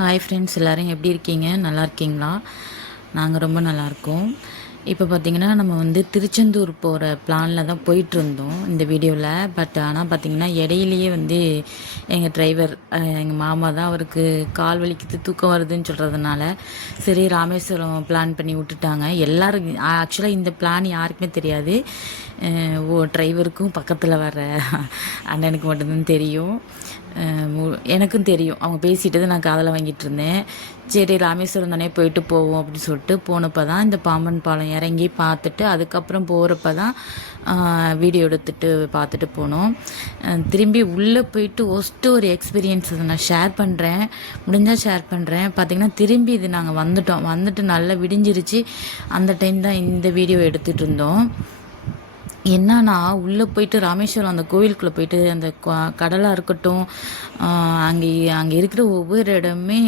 Hi friends எல்லோரும் எப்படி இருக்கீங்க? நல்லா இருக்கீங்களா? நாங்கள் ரொம்ப நல்லாயிருக்கோம் இப்போ பார்த்திங்கன்னா நம்ம வந்து திருச்செந்தூர் போகிற பிளானில் தான் போயிட்டுருந்தோம் இந்த வீடியோவில் பட் ஆனால் பார்த்திங்கன்னா இடையிலேயே வந்து எங்கள் டிரைவர் எங்கள் மாமா தான் அவருக்கு கால் வலிக்குது தூக்கம் வருதுன்னு சொல்கிறதுனால சரி ராமேஸ்வரம் பிளான் பண்ணி விட்டுட்டாங்க. எல்லோரும் ஆக்சுவலாக இந்த பிளான் யாருக்குமே தெரியாது. ஓ டிரைவருக்கும் பக்கத்தில் வர அண்ணனுக்கு மட்டும்தான் தெரியும். எனக்கும் தெரியும். அவங்க பேசிட்டு நான் காதலை வாங்கிட்டு இருந்தேன். சரி ராமேஸ்வரம் தானே போயிட்டு போவோம் அப்படின்னு சொல்லிட்டு போனப்போ தான் இந்த பாம்பன் பாலம் இறங்கி பார்த்துட்டு அதுக்கப்புறம் போகிறப்ப தான் வீடியோ எடுத்துகிட்டு பார்த்துட்டு போனோம். திரும்பி உள்ளே போயிட்டு ஒஸ்ட்டு ஒரு எக்ஸ்பீரியன்ஸ் நான் ஷேர் பண்ணுறேன் முடிஞ்சால் ஷேர் பண்ணுறேன் பார்த்திங்கன்னா திரும்பி இது நாங்கள் வந்துட்டோம். வந்துட்டு நல்லா விடிஞ்சிருச்சு. அந்த டைம் தான் இந்த வீடியோ எடுத்துகிட்டு இருந்தோம். என்னன்னா உள்ளே போயிட்டு ராமேஸ்வரம் அந்த கோவிலுக்குள்ளே போயிட்டு அந்த கடலாக இருக்கட்டும் அங்கே அங்கே இருக்கிற ஒவ்வொரு இடமே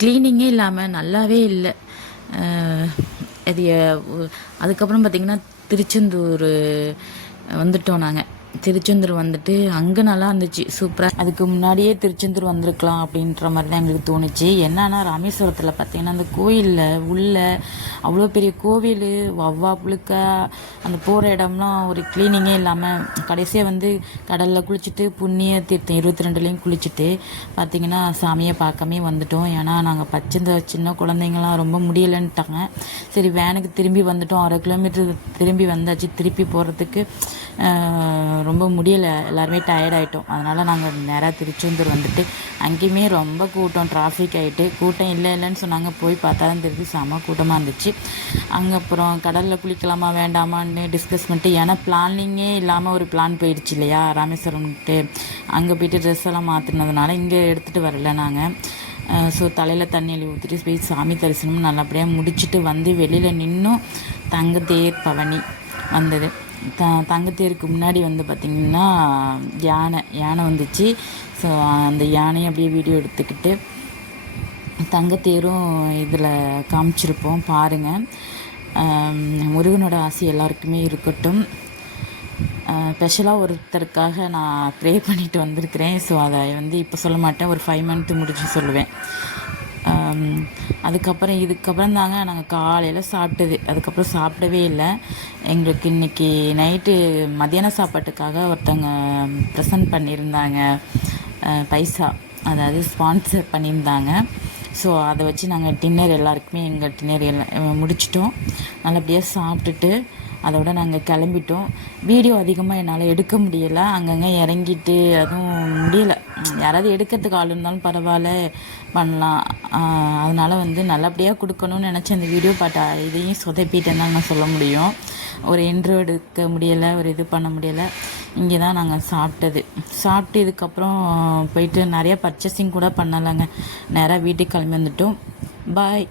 க்ளீனிங்கே இல்லாமல் நல்லாவே இல்லை. அது அதுக்கப்புறம் பார்த்திங்கன்னா திருச்செந்தூர் வந்துட்டோம் நாங்கள் திருச்செந்தூர் வந்துட்டு அங்கே நல்லா இருந்துச்சு. சூப்பராக அதுக்கு முன்னாடியே திருச்செந்தூர் வந்திருக்கலாம் அப்படின்ற மாதிரி தான் எங்களுக்கு தோணுச்சு. என்னன்னா ராமேஸ்வரத்தில் பார்த்தீங்கன்னா அந்த கோயிலில் உள்ள அவ்வளோ பெரிய கோவில் வவ்வா புழுக்க அந்த போகிற இடம்லாம் ஒரு க்ளீனிங்கே இல்லாமல் கடைசியாக வந்து கடலில் குளிச்சுட்டு புண்ணிய தீர்த்தம் இருபத்தி ரெண்டுலேயும் குளிச்சுட்டு பார்த்திங்கன்னா சாமியை பார்க்காமே வந்துட்டோம். ஏன்னா நாங்கள் பச்சை சின்ன குழந்தைங்களாம் ரொம்ப முடியலைன்ட்டாங்க. சரி வேனுக்கு திரும்பி வந்துட்டோம். அரை கிலோமீட்டர் திரும்பி வந்தாச்சு. திருப்பி போகிறதுக்கு ரொம்ப முடியலை. எல்லாருமே டயர்ட் ஆகிட்டோம் அதனால் நாங்கள் நேராக திருச்செந்தூர் வந்துட்டு அங்கேயுமே ரொம்ப கூட்டம் டிராஃபிக் ஆகிட்டு கூட்டம் இல்லை இல்லைன்னு சொன்னாங்க. போய் பார்த்தா தான் தெரிஞ்சு செம கூட்டமாக இருந்துச்சு. அங்கே அப்புறம் கடலில் குளிக்கலாமா வேண்டாமான்னு டிஸ்கஸ் பண்ணிட்டு ஏன்னா பிளானிங்கே இல்லாமல் ஒரு பிளான் போயிடுச்சு இல்லையா? ராமேஸ்வரம்ட்டு அங்கே போயிட்டு ட்ரெஸ் எல்லாம் மாற்றினதுனால இங்கே எடுத்துகிட்டு வரல நாங்கள் ஸோ தலையில் தண்ணி அள்ளி ஊற்றிட்டு போய் சாமி தரிசனம் நல்லபடியாக முடிச்சுட்டு வந்து வெளியில் நின்றும் தங்க தேர் பவனி வந்தது. த தங்கத்தேருக்கு முன்னாடி வந்து பார்த்திங்கன்னா யானை யானை வந்துச்சு. ஸோ அந்த யானையை அப்படியே வீடியோ எடுத்துக்கிட்டு தங்கத்தேரும் இதில் காமிச்சிருப்போம் பாருங்கள் முருகனோட ஆசை எல்லாருக்குமே இருக்கட்டும். ஸ்பெஷலாக ஒருத்தருக்காக நான் ப்ரே பண்ணிட்டு வந்திருக்கிறேன். ஸோ அதை வந்து இப்போ சொல்ல மாட்டேன். ஒரு ஃபைவ் மந்த்து முடிச்சு சொல்லுவேன். அதுக்கப்புறம் இதுக்கப்புறம் தாங்க நாங்கள் காலையில் சாப்பிட்டது. அதுக்கப்புறம் சாப்பிடவே இல்லை. எங்களுக்கு இன்றைக்கி நைட்டு மத்தியான சாப்பாட்டுக்காக ஒருத்தவங்க ப்ரெசன்ட் பண்ணியிருந்தாங்க. பைசா. அதாவது ஸ்பான்சர் பண்ணியிருந்தாங்க. ஸோ அதை வச்சு நாங்கள் டின்னர் எல்லாருக்குமே எங்கள் டின்னர் எல்லாம் முடிச்சிட்டோம். நல்லபடியாக சாப்பிட்டுட்டு அதோட நாங்கள் கிளம்பிட்டோம். வீடியோ அதிகமாக என்னால் எடுக்க முடியலை. அங்கங்கே இறங்கிட்டு அதுவும் முடியலை. யாராவது எடுக்கிறதுக்கு ஆள் இருந்தாலும் பரவாயில்ல பண்ணலாம். அதனால் வந்து நல்லபடியாக கொடுக்கணும்னு நினச்சி அந்த வீடியோ பாட்டை இதையும் சொதப்பிட்டேன்னு தான் நான் சொல்ல முடியும். ஒரு இன்ட்ரோ எடுக்க முடியலை ஒரு இது பண்ண முடியலை. இங்கே தான் நாங்கள் சாப்பிட்டது. சாப்பிட்டு இதுக்கப்புறம் போயிட்டு நிறைய பர்ச்சேசிங் கூட பண்ணலைங்க. நேராக வீட்டுக்கு கிளம்பி வந்துட்டோம். பாய்